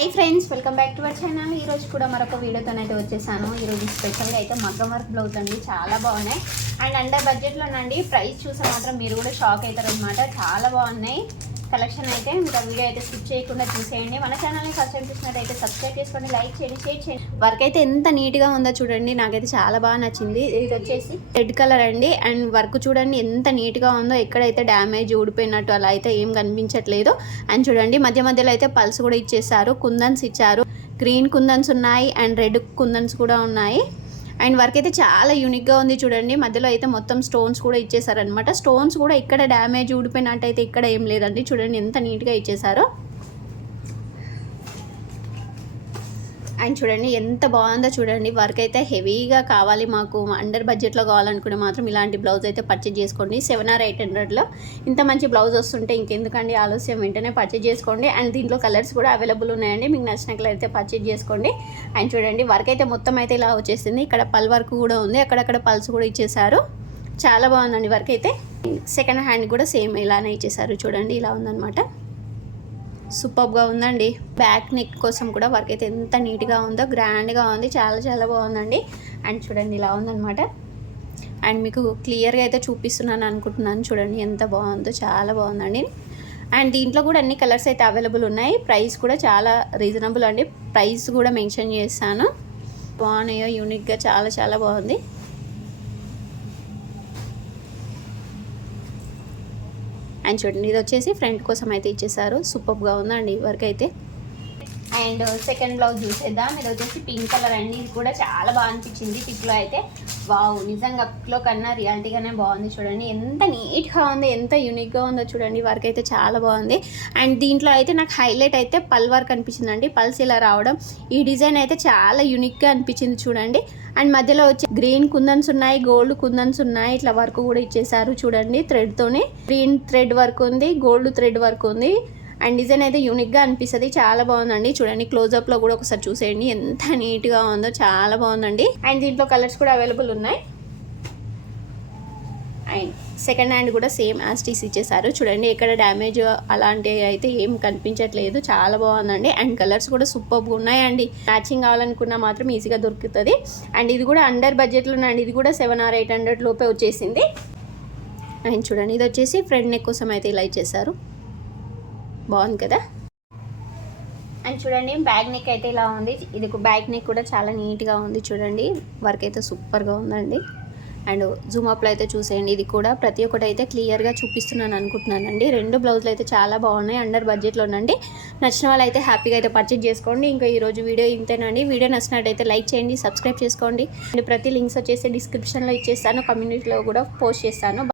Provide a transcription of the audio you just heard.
Hi friends welcome back to our channel ఈరోజు కూడా మరొక వీడియోతోనైతే వచ్చేసాను. ఈరోజు స్పెషల్గా అయితే మగ్గం వర్క్ బ్లౌజ్ అండి. చాలా బాగున్నాయి. అండ్ అండర్ బడ్జెట్లోనండి ప్రైస్ చూసే మాత్రం మీరు కూడా షాక్ అవుతారు అనమాట చాలా బాగున్నాయి. కలెక్షన్ అయితే ఆ వీడియో అయితే స్కిప్ చేయకుండా చూసేయండి. మన ఛానల్ని ఫస్ట్ టైం చూసినట్టయితే సబ్స్క్రైబ్ చేసుకోండి లైక్ చేయండి షేర్ చేయండి. వర్క్ అయితే ఎంత నీట్గా ఉందో చూడండి. నాకైతే చాలా బాగా నచ్చింది. ఇది వచ్చేసి రెడ్ కలర్ అండి. అండ్ వర్క్ చూడండి ఎంత నీట్గా ఉందో ఎక్కడైతే డ్యామేజ్ ఊడిపోయినట్టు అలా అయితే ఏం కనిపించట్లేదు. అండ్ చూడండి మధ్య మధ్యలో అయితే పల్స్ కూడా ఇచ్చేసారు కుందన్స్ ఇచ్చారు. గ్రీన్ కుందన్స్ ఉన్నాయి అండ్ రెడ్ కుందన్స్ కూడా ఉన్నాయి. అండ్ వర్క్ అయితే చాలా యూనిక్గా ఉంది చూడండి. మధ్యలో అయితే మొత్తం స్టోన్స్ కూడా ఇచ్చేసారనమాట స్టోన్స్ కూడా ఇక్కడ డ్యామేజ్ ఊడిపోయినట్టు అయితే ఇక్కడ ఏం లేదండి. చూడండి ఎంత నీట్గా ఇచ్చేసారో. అండ్ చూడండి ఎంత బాగుందో చూడండి. వర్క్ అయితే హెవీగా కావాలి మాకు. అండర్ బడ్జెట్లో కావాలనుకుంటే మాత్రం ఇలాంటి బ్లౌజ్ అయితే పర్చేజ్ చేసుకోండి. సెవెన్ ఆర్ ఎయిట్ హండ్రెడ్లో ఇంత మంచి బ్లౌజ్ వస్తుంటే ఇంకెందుకండి ఆలస్యం? వెంటనే పర్చేజ్ చేసుకోండి. అండ్ దీంట్లో కలర్స్ కూడా అవైలబుల్ ఉన్నాయండి. మీకు నచ్చిన కలర్ అయితే పర్చేజ్ చేసుకోండి. అండ్ చూడండి వర్క్ అయితే మొత్తం అయితే ఇలా వచ్చేసింది. ఇక్కడ పల్ వర్క్ కూడా ఉంది. అక్కడక్కడ పల్స్ కూడా ఇచ్చేసారు చాలా బాగుందండి వర్క్ అయితే. సెకండ్ హ్యాండ్ కూడా సేమ్ ఇలానే ఇచ్చేసారు చూడండి ఇలా ఉందన్నమాట. సూపర్గా ఉందండి. బ్యాక్ నెక్ కోసం కూడా వర్క్ అయితే ఎంత నీట్గా ఉందో గ్రాండ్గా ఉంది. చాలా చాలా బాగుందండి. అండ్ చూడండి ఇలా ఉందన్నమాట. అండ్ మీకు క్లియర్గా అయితే చూపిస్తున్నాను అనుకుంటున్నాను. చూడండి ఎంత బాగుందో చాలా బాగుందండి. అండ్ దీంట్లో కూడా అన్ని కలర్స్ అయితే అవైలబుల్ ఉన్నాయి. ప్రైస్ కూడా చాలా రీజనబుల్ అండి. ప్రైస్ కూడా మెన్షన్ చేస్తాను. బాగున్నాయో యూనిక్గా చాలా చాలా బాగుంది. అండ్ చూడండి ఇది వచ్చేసి ఫ్రంట్ కోసం అయితే ఇచ్చేసారు. సూపర్గా ఉందండి వర్క్ అయితే. అండ్ సెకండ్ బ్లౌజ్ చూసేద్దాం. ఇది వచ్చేసి పింక్ కలర్ అండి. ఇది కూడా చాలా బాగా అనిపించింది పిక్లో అయితే. వావ్ నిజంగా పిక్లో కన్నా రియాలిటీగానే బాగుంది చూడండి. ఎంత నీట్గా ఉంది ఎంత యూనిక్గా ఉందో చూడండి. వర్క్ అయితే చాలా బాగుంది. అండ్ దీంట్లో అయితే నాకు హైలైట్ అయితే పల్ వర్క్ అనిపించింది అండి పల్స్ ఇలా రావడం ఈ డిజైన్ అయితే చాలా యూనిక్గా అనిపించింది చూడండి. అండ్ మధ్యలో వచ్చి గ్రీన్ కుందన్స్ ఉన్నాయి గోల్డ్ కుందన్స్ ఉన్నాయి. ఇట్లా వర్క్ కూడా ఇచ్చేసారు చూడండి థ్రెడ్తోనే. గ్రీన్ థ్రెడ్ వర్క్ ఉంది గోల్డ్ థ్రెడ్ వర్క్ ఉంది. అండ్ డిజైన్ అయితే యూనిక్గా అనిపిస్తుంది. చాలా బాగుందండి. చూడండి క్లోజ్అప్లో కూడా ఒకసారి చూసేయండి. ఎంత నీట్గా ఉందో చాలా బాగుందండి. అండ్ దీంట్లో కలర్స్ కూడా అవైలబుల్ ఉన్నాయి. అండ్ సెకండ్ హ్యాండ్ కూడా సేమ్ యాస్టీస్ ఇచ్చేసారు. చూడండి ఎక్కడ డ్యామేజ్ అలాంటివి అయితే ఏం కనిపించట్లేదు. చాలా బాగుందండి. అండ్ కలర్స్ కూడా సూపర్గా ఉన్నాయండి మ్యాచింగ్ కావాలనుకున్నా మాత్రం ఈజీగా దొరుకుతుంది. అండ్ ఇది కూడా అండర్ బడ్జెట్లో అండి. ఇది కూడా సెవెన్ ఆర్ ఎయిట్ హండ్రెడ్ లోపే వచ్చేసింది. అండ్ చూడండి ఇది వచ్చేసి ఫ్రెండ్ నెక్ కోసం అయితే ఇలా ఇచ్చేసారు. బాగుంది కదా? అండ్ చూడండి బ్యాగ్ నెక్ అయితే ఇలా ఉంది. ఇది బ్యాగ్ నెక్ కూడా చాలా నీట్గా ఉంది చూడండి. వర్క్ అయితే సూపర్గా ఉందండి. అండ్ జూమ్ అప్లో అయితే చూసేయండి. ఇది కూడా ప్రతి ఒక్కటి అయితే క్లియర్గా చూపిస్తున్నాను అనుకుంటున్నానండి. రెండు బ్లౌజులు అయితే చాలా బాగున్నాయి. అండర్ బడ్జెట్లోనండి నచ్చిన వాళ్ళు అయితే హ్యాపీగా అయితే పర్చేజ్ చేసుకోండి. ఇంకా ఈరోజు వీడియో ఇంతేనండి. వీడియో నచ్చినట్టయితే లైక్ చేయండి సబ్స్క్రైబ్ చేసుకోండి. అండ్ ప్రతి లింక్స్ వచ్చేసి డిస్క్రిప్షన్లో ఇచ్చేస్తాను. కమ్యూనిటీలో కూడా పోస్ట్ చేస్తాను.